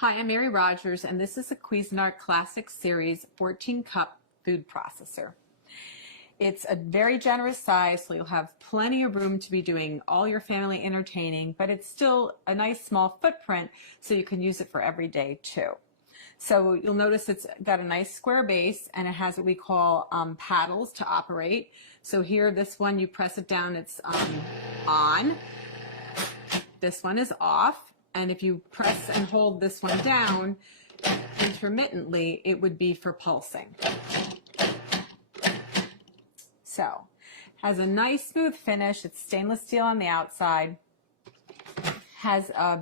Hi, I'm Mary Rogers, and this is a Cuisinart Classic Series 14-cup food processor. It's a very generous size, so you'll have plenty of room to be doing all your family entertaining, but it's still a nice small footprint, so you can use it for every day too. So you'll notice it's got a nice square base, and it has what we call paddles to operate. So here, this one, you press it down, it's on. This one is off. And if you press and hold this one down intermittently, it would be for pulsing. So, has a nice smooth finish. It's stainless steel on the outside. Has a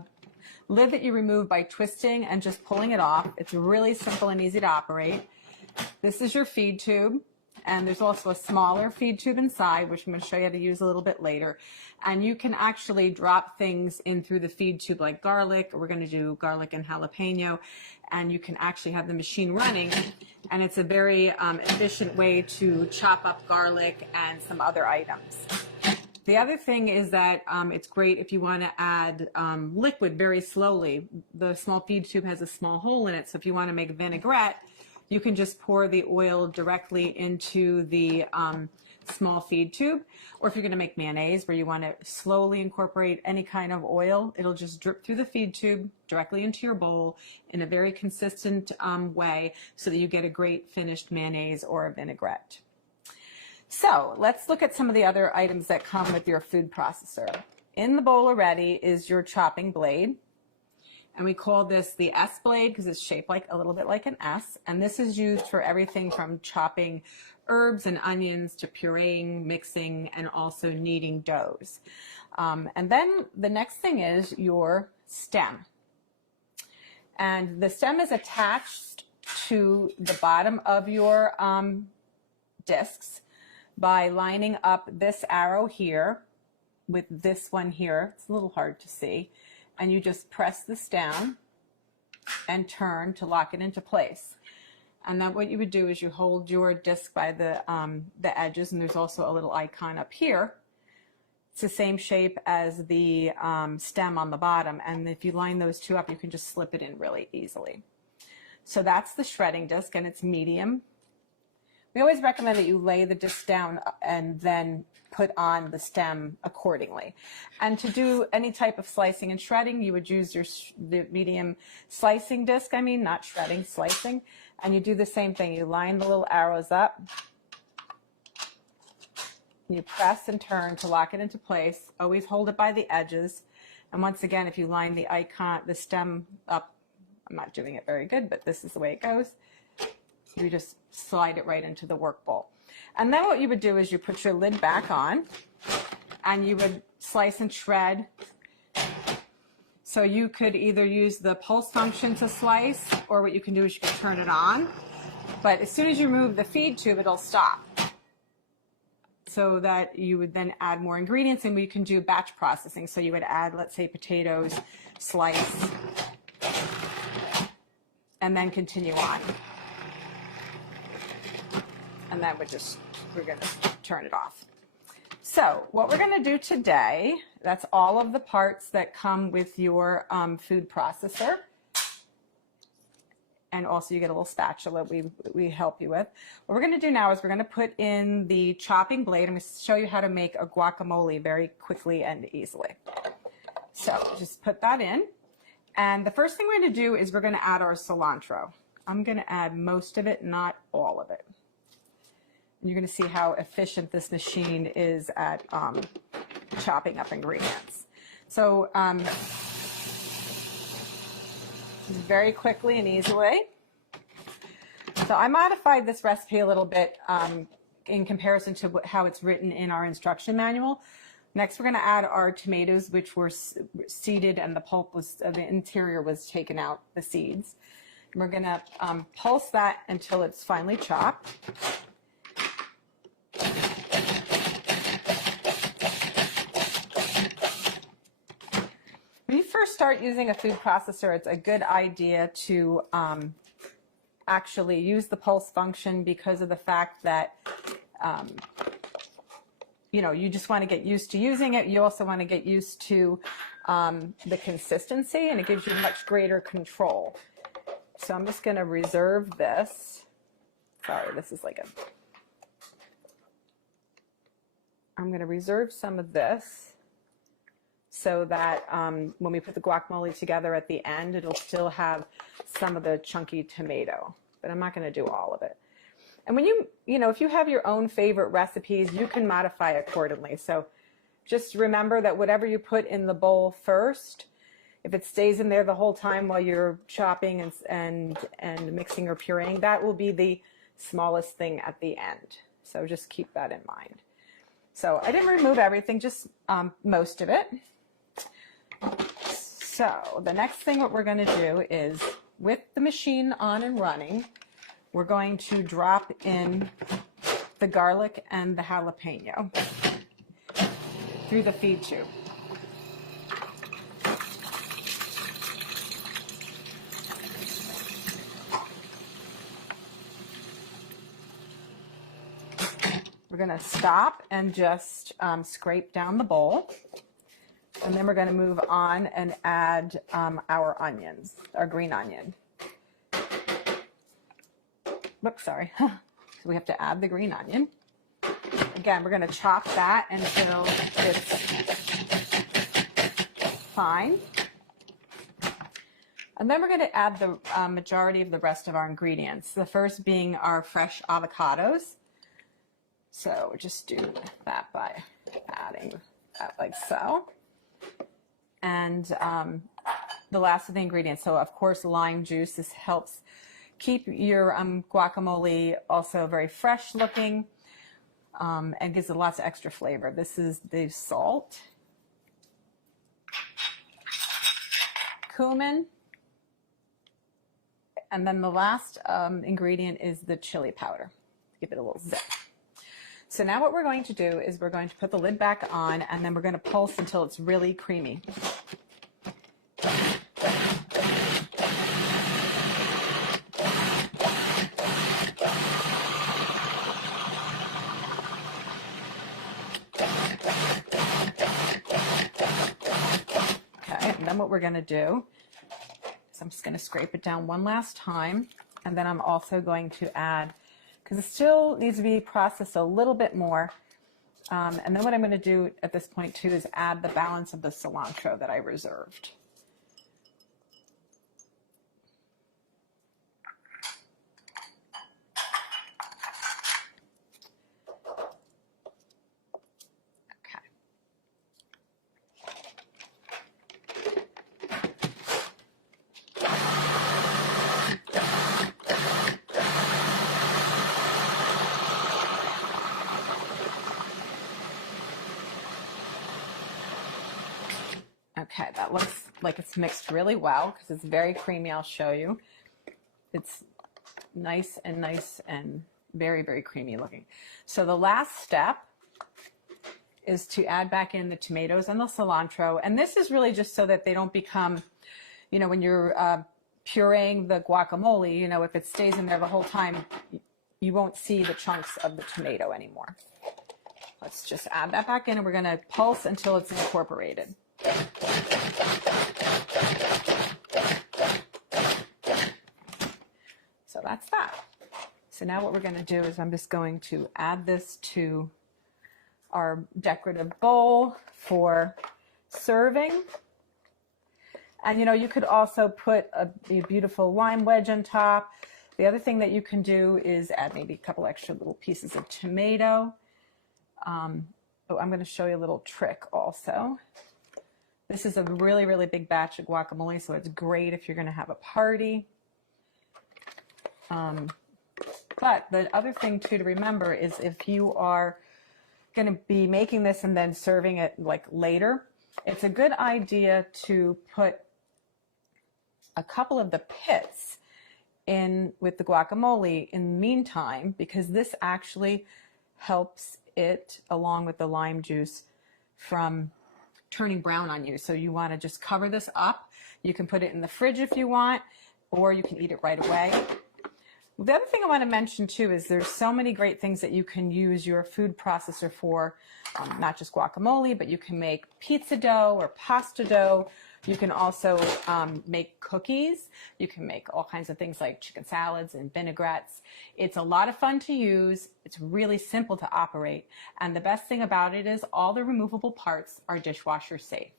lid that you remove by twisting and just pulling it off. It's really simple and easy to operate. This is your feed tube. And there's also a smaller feed tube inside, which I'm going to show you how to use a little bit later. And you can actually drop things in through the feed tube like garlic. We're going to do garlic and jalapeno. And you can actually have the machine running. And it's a very efficient way to chop up garlic and some other items. The other thing is that it's great if you want to add liquid very slowly. The small feed tube has a small hole in it, so if you want to make vinaigrette, you can just pour the oil directly into the small feed tube. Or if you're going to make mayonnaise where you want to slowly incorporate any kind of oil, it'll just drip through the feed tube directly into your bowl in a very consistent way so that you get a great finished mayonnaise or a vinaigrette. So let's look at some of the other items that come with your food processor. In the bowl already is your chopping blade. And we call this the S blade because it's shaped like a little bit like an S. And this is used for everything from chopping herbs and onions to pureeing, mixing, and also kneading doughs. And then the next thing is your stem. And the stem is attached to the bottom of your discs by lining up this arrow here with this one here. It's a little hard to see. And you just press this down and turn to lock it into place. And then what you would do is you hold your disc by the edges, and there's also a little icon up here. It's the same shape as the stem on the bottom, and if you line those two up, you can just slip it in really easily. So that's the shredding disc, and it's medium. We always recommend that you lay the disc down and then put on the stem accordingly. And to do any type of slicing and shredding, you would use the medium slicing disc, not shredding, slicing. And you do the same thing. You line the little arrows up. You press and turn to lock it into place. Always hold it by the edges. And once again, if you line the stem up, I'm not doing it very good, but this is the way it goes. You just slide it right into the work bowl. And then what you would do is you put your lid back on and you would slice and shred. So you could either use the pulse function to slice, or what you can do is you can turn it on. But as soon as you remove the feed tube, it'll stop. So that you would then add more ingredients, and we can do batch processing. So you would add, let's say, potatoes, slice, and then continue on. And then we're going to turn it off. So what we're going to do today, that's all of the parts that come with your food processor. And also you get a little spatula we help you with. What we're going to do now is we're going to put in the chopping blade. I'm going to show you how to make a guacamole very quickly and easily. So just put that in. And the first thing we're going to do is we're going to add our cilantro. I'm going to add most of it, not all of it. And you're going to see how efficient this machine is at chopping up ingredients. So very quickly and easily. So I modified this recipe a little bit in comparison to how it's written in our instruction manual. Next, we're going to add our tomatoes, which were seeded, and the pulp the interior was taken out, the seeds. And we're going to pulse that until it's finely chopped. When you first start using a food processor, it's a good idea to actually use the pulse function because of the fact that you know, you just want to get used to using it. You also want to get used to the consistency, and it gives you much greater control. So I'm just going to reserve this. Sorry, this is like a, I'm going to reserve some of this so that when we put the guacamole together at the end, it'll still have some of the chunky tomato, but I'm not going to do all of it. And when you know, if you have your own favorite recipes, you can modify accordingly. So just remember that whatever you put in the bowl first, if it stays in there the whole time while you're chopping and mixing or pureeing, that will be the smallest thing at the end. So just keep that in mind. So I didn't remove everything, just most of it. So the next thing what we're going to do is, with the machine on and running, we're going to drop in the garlic and the jalapeno through the feed tube. We're going to stop and just scrape down the bowl. And then we're going to move on and add our onions, our green onion. Oops, sorry. So we have to add the green onion. Again, we're going to chop that until it's fine. And then we're going to add the majority of the rest of our ingredients. The first being our fresh avocados. So just do that by adding that like so. And the last of the ingredients, so of course lime juice. This helps keep your guacamole also very fresh looking and gives it lots of extra flavor. This is the salt, cumin, and then the last ingredient is the chili powder. Give it a little zip. So now what we're going to do is we're going to put the lid back on, and then we're going to pulse until it's really creamy. Okay, and then what we're going to do is I'm just going to scrape it down one last time, and then I'm also going to add, because it still needs to be processed a little bit more. And then what I'm going to do at this point too is add the balance of the cilantro that I reserved. Okay, that looks like it's mixed really well because it's very creamy. I'll show you. It's nice and very, very creamy looking. So the last step is to add back in the tomatoes and the cilantro. And this is really just so that they don't become, you know, when you're pureeing the guacamole, you know, if it stays in there the whole time, you won't see the chunks of the tomato anymore. Let's just add that back in, and we're going to pulse until it's incorporated. So that's that. So now what we're going to do is I'm just going to add this to our decorative bowl for serving. And you know, you could also put a beautiful lime wedge on top. The other thing that you can do is add maybe a couple extra little pieces of tomato. Oh, I'm going to show you a little trick also. This is a really, really big batch of guacamole, so it's great if you're going to have a party. But the other thing too to remember is if you are going to be making this and then serving it like later, it's a good idea to put a couple of the pits in with the guacamole in the meantime, because this actually helps it, along with the lime juice, from turning brown on you. So you want to just cover this up. You can put it in the fridge if you want, or you can eat it right away. The other thing I want to mention too is there's so many great things that you can use your food processor for, not just guacamole, but you can make pizza dough or pasta dough. You can also make cookies. You can make all kinds of things like chicken salads and vinaigrettes. It's a lot of fun to use. It's really simple to operate. And the best thing about it is all the removable parts are dishwasher safe.